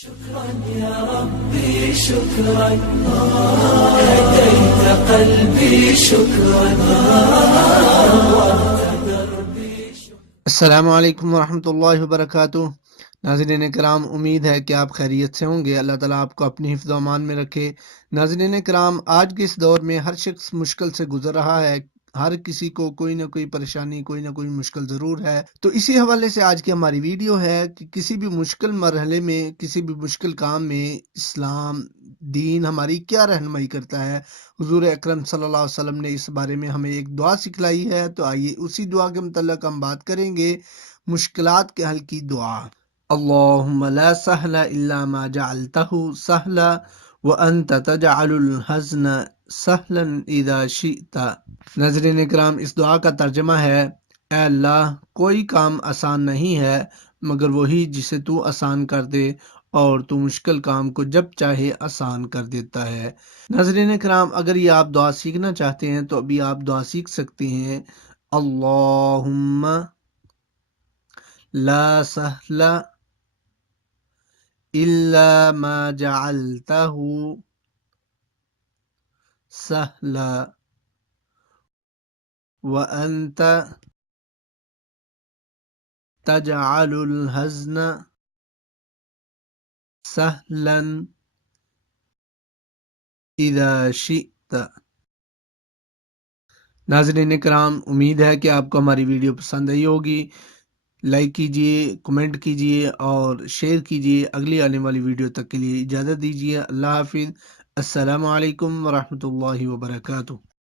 شكرا يا ربي شكرا هديت قلبي شكرا نورت دربي السلام علیکم ورحمۃ اللہ وبرکاتہ۔ ناظرین کرام، امید ہے کہ آپ خیریت سے ہوں گے۔ اللہ تعالیٰ آپ کو اپنی حفظ و امان میں رکھے۔ ناظرین کرام، آج کے اس دور میں ہر شخص مشکل سے گزر رہا ہے۔ ہر کسی کو کوئی نہ کوئی پریشانی، کوئی نہ کوئی مشکل ضرور ہے۔ تو اسی حوالے سے آج کی ہماری ویڈیو ہے کہ کسی بھی مشکل مرحلے میں، کسی بھی مشکل کام میں اسلام دین ہماری کیا رہنمائی کرتا ہے۔ حضور اکرم صلی اللہ علیہ وسلم نے اس بارے میں ہمیں ایک دعا سکھلائی ہے، تو آئیے اسی دعا کے متعلق ہم بات کریں گے۔ مشکلات کے حل کی دعا۔ اللہم لا سہل الا ما جعلتہ سہلا وانت تجعل الحزن سہلا اذا شئت۔ ناظرین اکرام، اس دعا کا ترجمہ ہے: اے اللہ، کوئی کام آسان نہیں ہے مگر وہی جسے تو آسان کر دے، اور تو مشکل کام کو جب چاہے آسان کر دیتا ہے۔ ناظرین کرام، اگر یہ آپ دعا سیکھنا چاہتے ہیں تو ابھی آپ دعا سیکھ سکتے ہیں: اللہم لا سہل الا ما جعلتہ سہلا وانت تجعل الحزن سہلا اذا شئت۔ ناظرین کرام، امید ہے کہ آپ کو ہماری ویڈیو پسند آئی ہوگی۔ لائک کیجئے، کمنٹ کیجئے اور شیئر کیجئے۔ اگلی آنے والی ویڈیو تک کے لیے اجازت دیجئے۔ اللہ حافظ۔ السلام علیکم ورحمۃ اللہ وبرکاتہ۔